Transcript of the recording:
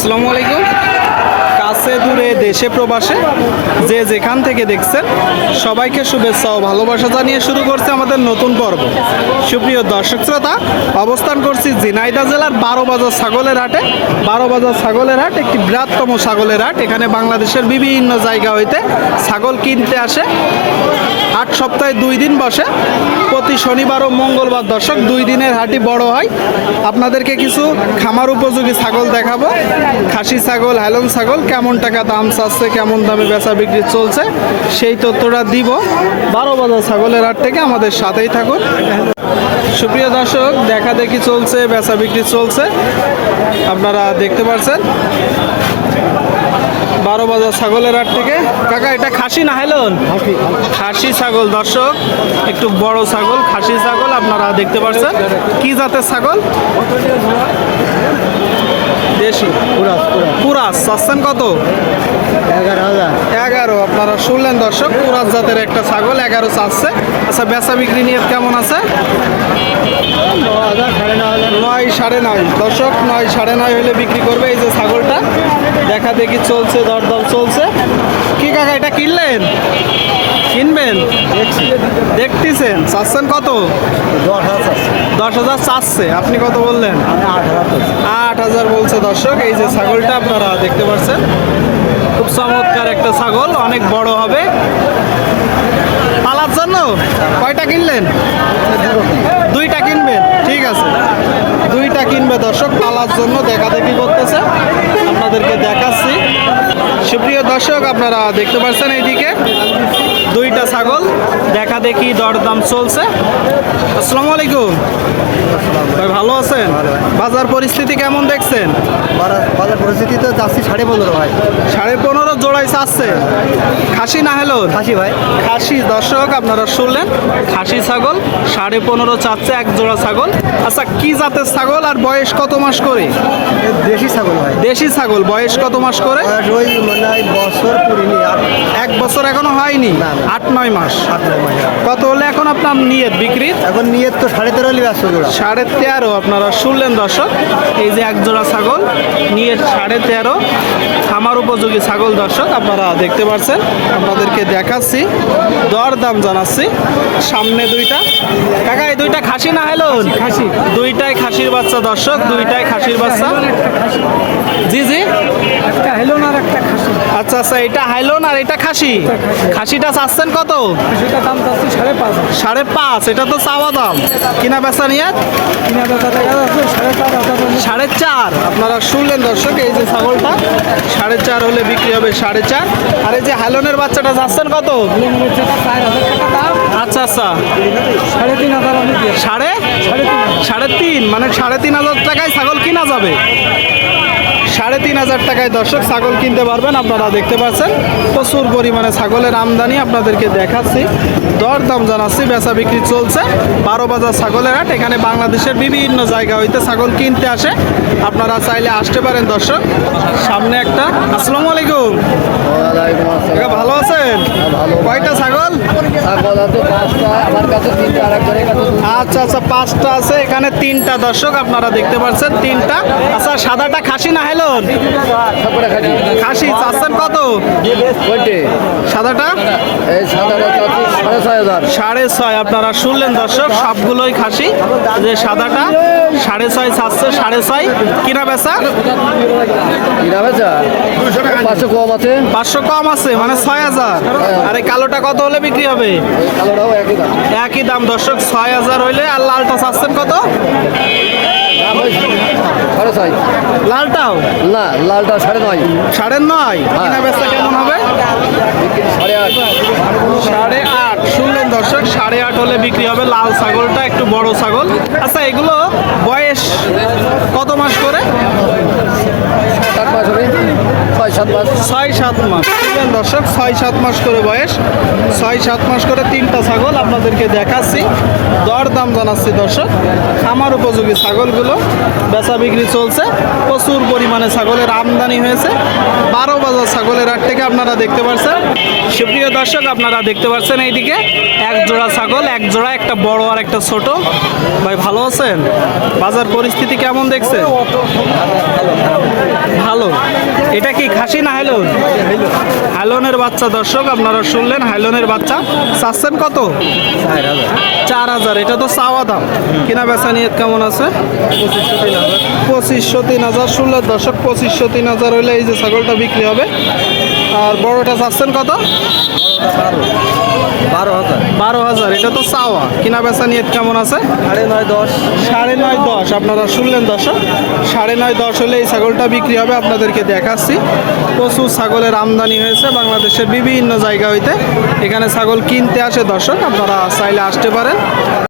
আসসালামু আলাইকুম। কাছে দূরে দেশে প্রবাসে যে যেখান থেকে দেখছেন, সবাইকে শুভেচ্ছা ও ভালোবাসা জানিয়ে শুরু করছে আমাদের নতুন পর্ব। সুপ্রিয় দর্শক শ্রোতা, অবস্থান করছি ঝিনাইদা জেলার বারো বাজার ছাগলের হাটে। বারো বাজার ছাগলের হাট একটি বৃহত্তম ছাগলের হাট। এখানে বাংলাদেশের বিভিন্ন জায়গা হইতে ছাগল কিনতে আসে। আট সপ্তাহে দুই দিন বসে। প্রতি শনিবার ও মঙ্গলবার দর্শক দুই দিনের হাটই বড় হয়। আপনাদেরকে কিছু খামার উপযোগী ছাগল দেখাবো। খাসি ছাগল হ্যালন ছাগল, কেমন টাকা দাম চাচ্ছে, কেমন দামে বেচা বিক্রি চলছে, সেই তথ্যটা দিব। বারো বাজার ছাগলের হাট থেকে আমাদের সাথেই থাকুন। সুপ্রিয় দর্শক, দেখা দেখি চলছে, বেচা বিক্রি চলছে। আপনারা দেখতে পাচ্ছেন বারো বাজার ছাগলের হাট থেকে। কাকা এটা খাসি না হাইলন খাসি ছাগল দর্শক। একটু বড় ছাগল খাসি ছাগল আপনারা দেখতে পাচ্ছেন কি জাতের ছাগল? দেশি পুরাস চাচ্ছেন কত? এগারো এগারো আপনারা শুনলেন দর্শক পুরাস জাতের একটা ছাগল এগারো চাচ্ছে। আচ্ছা বেচা বিক্রি নিয়ে কেমন আছে? নয় সাড়ে নয়। দর্শক নয় সাড়ে নয় হলে বিক্রি করবে এই যে ছাগলটা। দেখা দেখি চলছে দরদম চলছে। কি কাকা এটা কিনলেন? কিনবেন? দেখতেছেন? চাচ্ছেন কত? দশ হাজার দশ হাজার চাচ্ছে। আপনি কত বললেন? আট হাজার বলছে দর্শক। এই যে ছাগলটা আপনারা দেখতে পাচ্ছেন। খুব চমৎকার একটা ছাগল, অনেক বড় হবে। পালার জন্য কয়টা কিনলেন? দুইটা কিনবেন, ঠিক আছে। দুইটা কিনবে দর্শক, পালার জন্য দেখা দেখি করতেছে। আপনাদেরকে দেখাচ্ছি। সুপ্রিয় দর্শক, আপনারা দেখতে পাচ্ছেন এইদিকে দুইটা ছাগল। দেখা দেখি দরদাম চলছে। আসসালামু আলাইকুম। বাজার পরিস্থিতি কেমন দেখছেন? বাজার পরিস্থিতি তো যাচ্ছি সাড়ে পনেরো ভাই। সাড়ে পনেরো জোড়াই চাচ্ছে। খাসি না হলো? খাসি ভাই। খাসি দর্শক আপনারা শুনলেন খাসি ছাগল সাড়ে পনেরো চাচ্ছে এক জোড়া ছাগল। আচ্ছা কি জাতের ছাগল আর বয়স কত মাস করে? দেশি ছাগল ভাই। দেশি ছাগল বয়স কত মাস করে? ওই মানে বছর পুরিনি বছর এখনও হয়নি? না, না। আট নয় মাস। মাস কত হলে এখন আপনার নিয়ত বিক্রি? এখন নিয়ে তো সাড়ে তেরো জোড়া। সাড়ে তেরো আপনারা শুনলেন দর্শক? এই যে এক জোড়া ছাগল নিয়ে সাড়ে তেরো। খামার উপযোগী ছাগল দর্শক আপনারা দেখতে পাচ্ছেন আপনাদেরকে দেখাচ্ছি দর দাম জানাচ্ছি। সামনে দুইটা। কাকা এই দুইটা খাসি না হলো খাসি। দুইটাই খাসির বাচ্চা দর্শক দুইটাই খাসির বাচ্চা। জি জি। একটা হেলন আর একটা আচ্ছা আচ্ছা এটা হাইলন আর এটা খাসি। খাসিটা চাচ্ছেন কত? সাড়ে পাঁচ এটা তো চাওয়া দাম। কিনা বেচা নিয়ে সাড়ে চার আপনারা শুনলেন দর্শক এই যে ছাগলটা সাড়ে চার হলে বিক্রি হবে সাড়ে চার। আর এই যে হ্যালনের বাচ্চাটা যাচ্ছেন কত? আচ্ছা আচ্ছা। সাড়ে তিন হাজার সাড়ে? সাড়ে তিন মানে সাড়ে তিন হাজার টাকায় ছাগল কিনা যাবে? সাড়ে তিন হাজার টাকায় দর্শক ছাগল কিনতে পারবেন, আপনারা দেখতে পাচ্ছেন। প্রচুর পরিমাণে ছাগলের আমদানি আপনাদেরকে দেখাচ্ছি। দর দাম জানাচ্ছি, বেচা বিক্রি চলছে। বারো বাজার ছাগলের হাট, এখানে বাংলাদেশের বিভিন্ন জায়গা হইতে ছাগল কিনতে আসে। আপনারা চাইলে আসতে পারেন দর্শক। সামনে একটা, আসসালামু আলাইকুম কাকা ভালো আছেন ভালো। কয়টা ছাগল ছাগল আছে পাঁচটা আমার কাছে তিনটা আর একজনের কাছে আচ্ছা আচ্ছা পাঁচটা আছে। এখানে তিনটা দর্শক আপনারা দেখতে পাচ্ছেন তিনটা। আচ্ছা সাদাটা খাসি না তারপরে খাসি। চাচ্ছেন কত? সাদাটা? সাড়ে ছয় আপনারা শুনলেন দর্শক সবগুলোই খাসি যে সাদাটা। সাড়ে ছয় সাতশো সাড়ে ছয়। কিনা বেচা? কিনা বেচা? পাঁচশো কম আছে। পাঁচশো কম আছে মানে ছয় হাজার। আরে এই কালোটা কত হলে বিক্রি হবে? কালোটাও একই দাম। একই দাম দর্শক ছয় হাজার হইলে আর লালটা চাচ্ছেন কত? সাড়ে ছয়। লালটাও? না লালটা সাড়ে নয়। সাড়ে নয়? কিনা বেচা কেমন হবে? সাড়ে আট। সাড়ে আট। শুনলেন দর্শক সাড়ে আট হলে বিক্রি হবে লাল ছাগলটা একটু বড় ছাগল। আচ্ছা এগুলো বয়স কত মাস করে? ছয় সাত মাস। ছয় সাত মাস। দর্শক ছয় সাত মাস করে বয়স। ছয় সাত মাস করে তিনটা ছাগল আপনাদেরকে দেখাচ্ছি। দর দাম জানাচ্ছি দর্শক, খামার উপযোগী ছাগলগুলো বেচা বিক্রি চলছে, প্রচুর পরিমাণে ছাগলের আমদানি হয়েছে। বারো বাজার ছাগলের হাট থেকে আপনারা দেখতে পাচ্ছেন সুপ্রিয় দর্শক, আপনারা দেখতে পাচ্ছেন এইদিকে এক জোড়া ছাগল, এক জোড়া, একটা বড় আর একটা ছোট। ভাই, ভালো আছেন? বাজার পরিস্থিতি কেমন দেখছেন? ভালো। এটা কি খাসি না হাইলন? হাইলনের বাচ্চা দর্শক, আপনারা শুনলেন, হাইলনের বাচ্চা? চাচ্ছেন কত? চার হাজার। এটা তো চাওয়া দাম। কিনা বেচা নিয়ে কেমন আছে? পঁচিশশো তিন হাজার। ষোলো দশক পঁচিশশো তিন হাজার হইলে এই যে ছাগলটা বিক্রি হবে। আর বড়টা চাচ্ছেন কত? বারো হাজার। বারো হাজার। এটা তো চাওয়া। কিনা বেচা নিয়ে কেমন আছে? সাড়ে নয় দশ। সাড়ে নয় দশ। আপনারা শুনলেন দর্শক? সাড়ে নয় দশ হলে এই ছাগলটা বিক্রি হবে। আপনাদেরকে দেখাচ্ছি। প্রচুর ছাগলের আমদানি হয়েছে বাংলাদেশের বিভিন্ন জায়গা হইতে। এখানে ছাগল কিনতে আসে দর্শক। আপনারা চাইলে আসতে পারেন।